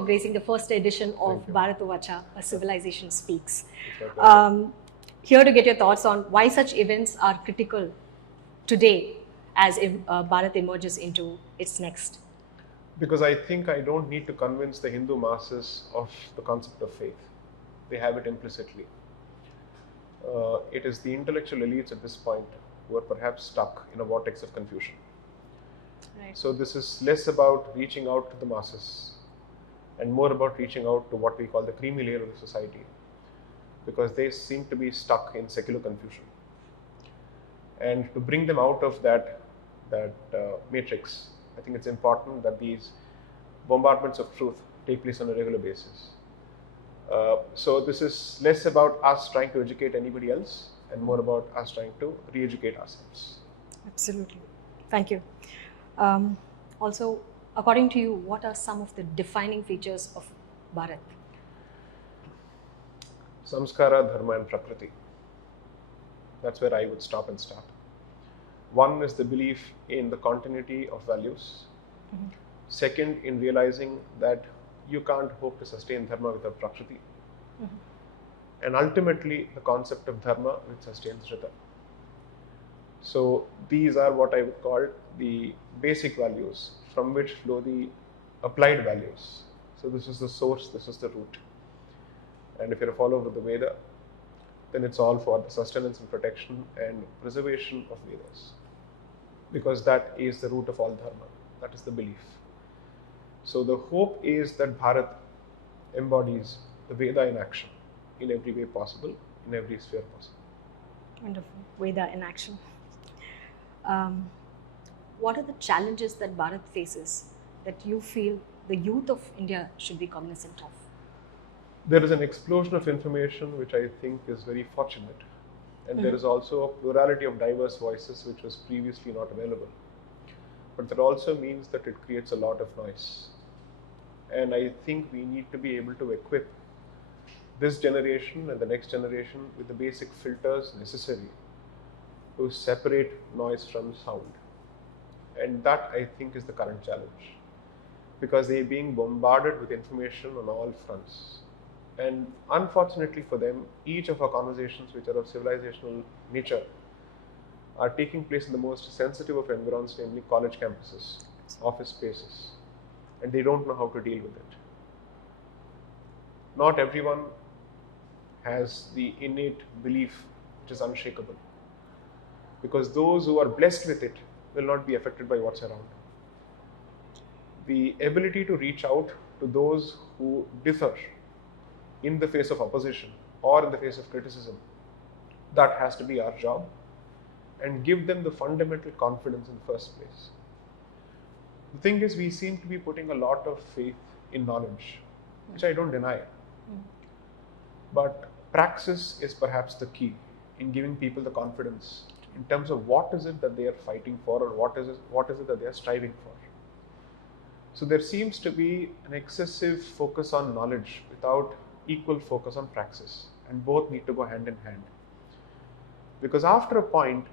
for gracing the first edition of Bhārata Uvāca, A Civilisation Speaks. Here to get your thoughts on why such events are critical today as Bharat emerges into its next. Because I think I don't need to convince the Hindu masses of the concept of faith. They have it implicitly. It is the intellectual elites at this point who are perhaps stuck in a vortex of confusion. Right. So this is less about reaching out to the masses and more about reaching out to what we call the creamy layer of the society, because they seem to be stuck in secular confusion. And to bring them out of that matrix, I think it's important that these bombardments of truth take place on a regular basis. So this is less about us trying to educate anybody else and more about us trying to re-educate ourselves. Absolutely. Thank you. Also, according to you, what are some of the defining features of Bharat? Samskara, Dharma and Prakriti. That's where I would stop and start. One is the belief in the continuity of values. Mm-hmm. Second, in realizing that you can't hope to sustain Dharma without Prakriti. Mm-hmm. And ultimately, the concept of Dharma which sustains Rita. So these are what I would call the basic values from which flow the applied values. So this is the source, this is the root. And if you're a follower of the Veda, then it's all for the sustenance and protection and preservation of Vedas. Because that is the root of all Dharma. That is the belief. So the hope is that Bharat embodies the Veda in action in every way possible, in every sphere possible. Wonderful. Veda in action. What are the challenges that Bharat faces that you feel the youth of India should be cognizant of? There is an explosion of information which I think is very fortunate. And there is also a plurality of diverse voices which was previously not available. But that also means that it creates a lot of noise. And I think we need to be able to equip this generation and the next generation with the basic filters necessary to separate noise from sound. And that, I think, is the current challenge. Because they are being bombarded with information on all fronts. And unfortunately for them, each of our conversations which are of civilisational nature are taking place in the most sensitive of environs, namely college campuses, office spaces. And they don't know how to deal with it. Not everyone has the innate belief which is unshakable. Because those who are blessed with it will not be affected by what's around. The ability to reach out to those who differ in the face of opposition or in the face of criticism, that has to be our job, and give them the fundamental confidence in the first place. The thing is, we seem to be putting a lot of faith in knowledge, which I don't deny. But praxis is perhaps the key in giving people the confidence in terms of what is it that they are fighting for or what is it that they are striving for. So there seems to be an excessive focus on knowledge without equal focus on praxis, and both need to go hand in hand. Because after a point,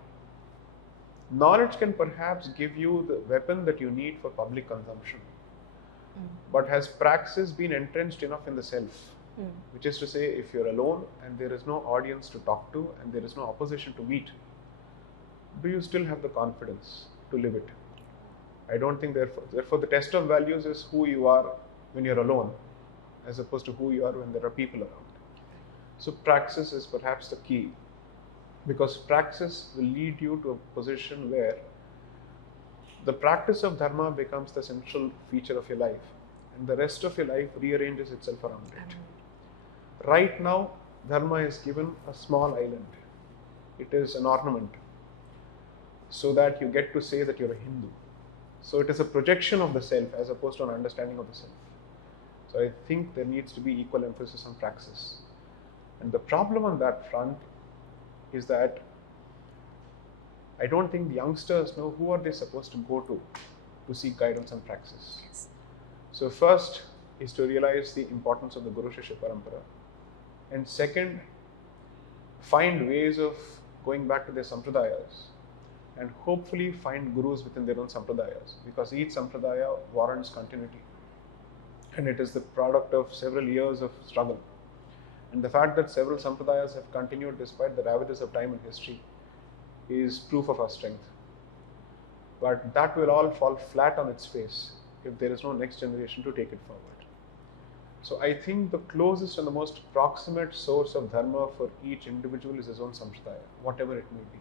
knowledge can perhaps give you the weapon that you need for public consumption. But has praxis been entrenched enough in the self? Which is to say, if you're alone and there is no audience to talk to and there is no opposition to meet, do you still have the confidence to live it? I don't think therefore the test of values is who you are when you're alone, as opposed to who you are when there are people around. So praxis is perhaps the key, because praxis will lead you to a position where the practice of Dharma becomes the central feature of your life, and the rest of your life rearranges itself around it. Right now, Dharma is given a small island. It is an ornament, so that you get to say that you're a Hindu. So it is a projection of the self as opposed to an understanding of the self. So I think there needs to be equal emphasis on praxis. And the problem on that front is that I don't think the youngsters know who are they supposed to go to seek guidance on praxis. Yes. So first is to realize the importance of the Guru Shishya Parampara. And second, find ways of going back to their sampradayas and hopefully find gurus within their own sampradayas, because each sampradaya warrants continuity. and it is the product of several years of struggle. And the fact that several sampradayas have continued despite the ravages of time and history is proof of our strength. But that will all fall flat on its face if there is no next generation to take it forward. So I think the closest and the most proximate source of dharma for each individual is his own sampradaya, whatever it may be.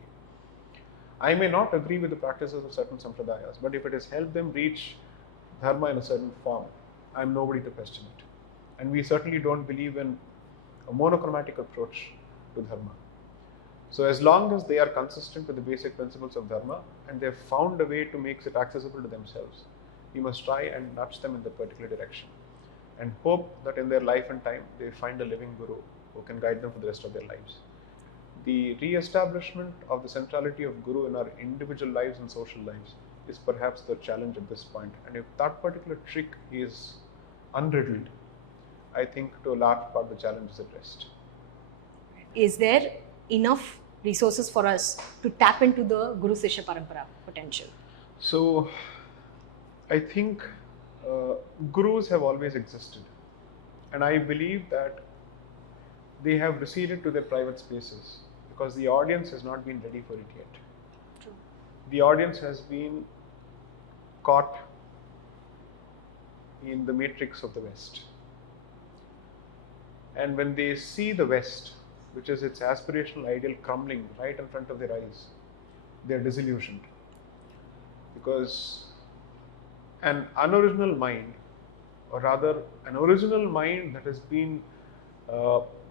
I may not agree with the practices of certain sampradayas, but if it has helped them reach dharma in a certain form, I am nobody to question it. And we certainly don't believe in a monochromatic approach to dharma. So as long as they are consistent with the basic principles of dharma and they have found a way to make it accessible to themselves, we must try and nudge them in that particular direction and hope that in their life and time they find a living guru who can guide them for the rest of their lives. The re-establishment of the centrality of guru in our individual lives and social lives is perhaps the challenge at this point. And if that particular trick is unriddled, I think to a large part the challenge is at rest. Is there enough resources for us to tap into the Guru Sishya Parampara potential? So, I think gurus have always existed, and I believe that they have receded to their private spaces because the audience has not been ready for it yet. True. The audience has been caught in the matrix of the West. And when they see the West, which is its aspirational ideal, crumbling right in front of their eyes, they are disillusioned. Because an unoriginal mind, or rather an original mind that has been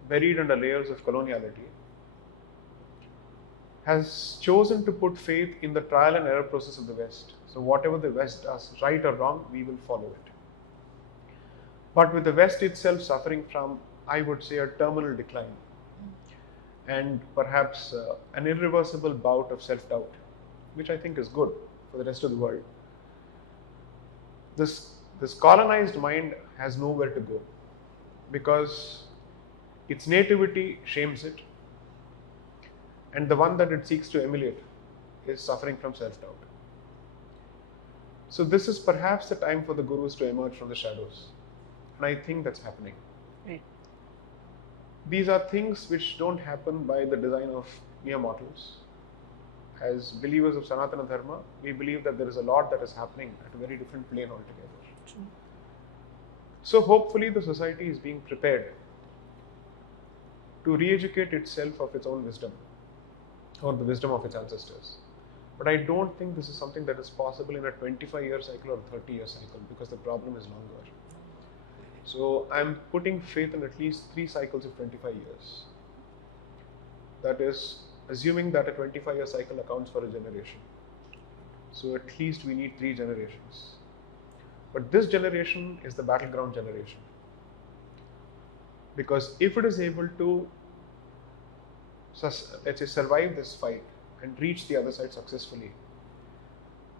buried under layers of coloniality, has chosen to put faith in the trial and error process of the West. So whatever the West does, right or wrong, we will follow it. But with the West itself suffering from, I would say, a terminal decline and perhaps an irreversible bout of self-doubt, which I think is good for the rest of the world. This colonized mind has nowhere to go because its nativity shames it, and the one that it seeks to emulate is suffering from self-doubt. So this is perhaps the time for the gurus to emerge from the shadows, and I think that's happening. Right. These are things which don't happen by the design of mere mortals. As believers of Sanatana Dharma, we believe that there is a lot that is happening at a very different plane altogether. True. So hopefully the society is being prepared to re-educate itself of its own wisdom or the wisdom of its ancestors. But I don't think this is something that is possible in a 25-year cycle or 30-year cycle because the problem is longer. So I'm putting faith in at least 3 cycles of 25 years. That is, assuming that a 25-year cycle accounts for a generation. So at least we need 3 generations. But this generation is the battleground generation. Because if it is able to, let's say, survive this fight and reach the other side successfully,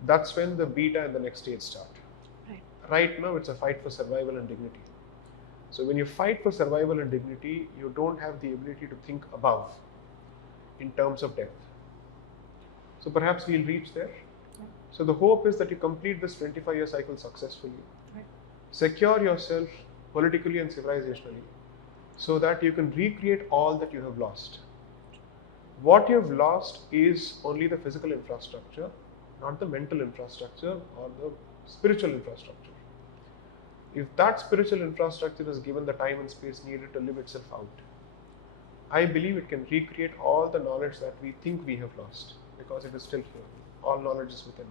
that's when the beta and the next stage start. Right now, it's a fight for survival and dignity. So when you fight for survival and dignity, you don't have the ability to think above in terms of depth. So perhaps we'll reach there. Yeah. So the hope is that you complete this 25-year cycle successfully. Right. Secure yourself politically and civilisationally so that you can recreate all that you have lost. What you have lost is only the physical infrastructure, not the mental infrastructure or the spiritual infrastructure. If that spiritual infrastructure is given the time and space needed to live itself out, I believe it can recreate all the knowledge that we think we have lost because it is still here. All knowledge is within.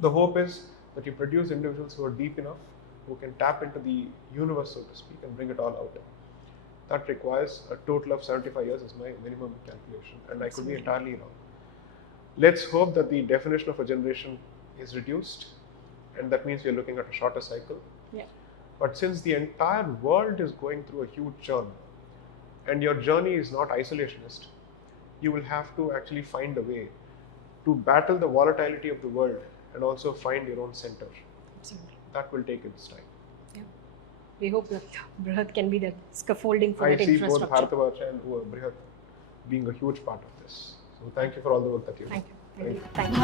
The hope is that you produce individuals who are deep enough, who can tap into the universe, so to speak, and bring it all out. That requires a total of 75 years is my minimum calculation, and I could be entirely wrong. Let's hope that the definition of a generation is reduced, and that means we are looking at a shorter cycle. Yeah. But since the entire world is going through a huge churn, and your journey is not isolationist, you will have to actually find a way to battle the volatility of the world and also find your own center. Absolutely. That will take its time. Yeah. We hope that Brhat can be the scaffolding for that infrastructure. I see both Bharata Uvāca and Brhat being a huge part of this. So thank you for all the work that you do. Thank you. Thank you.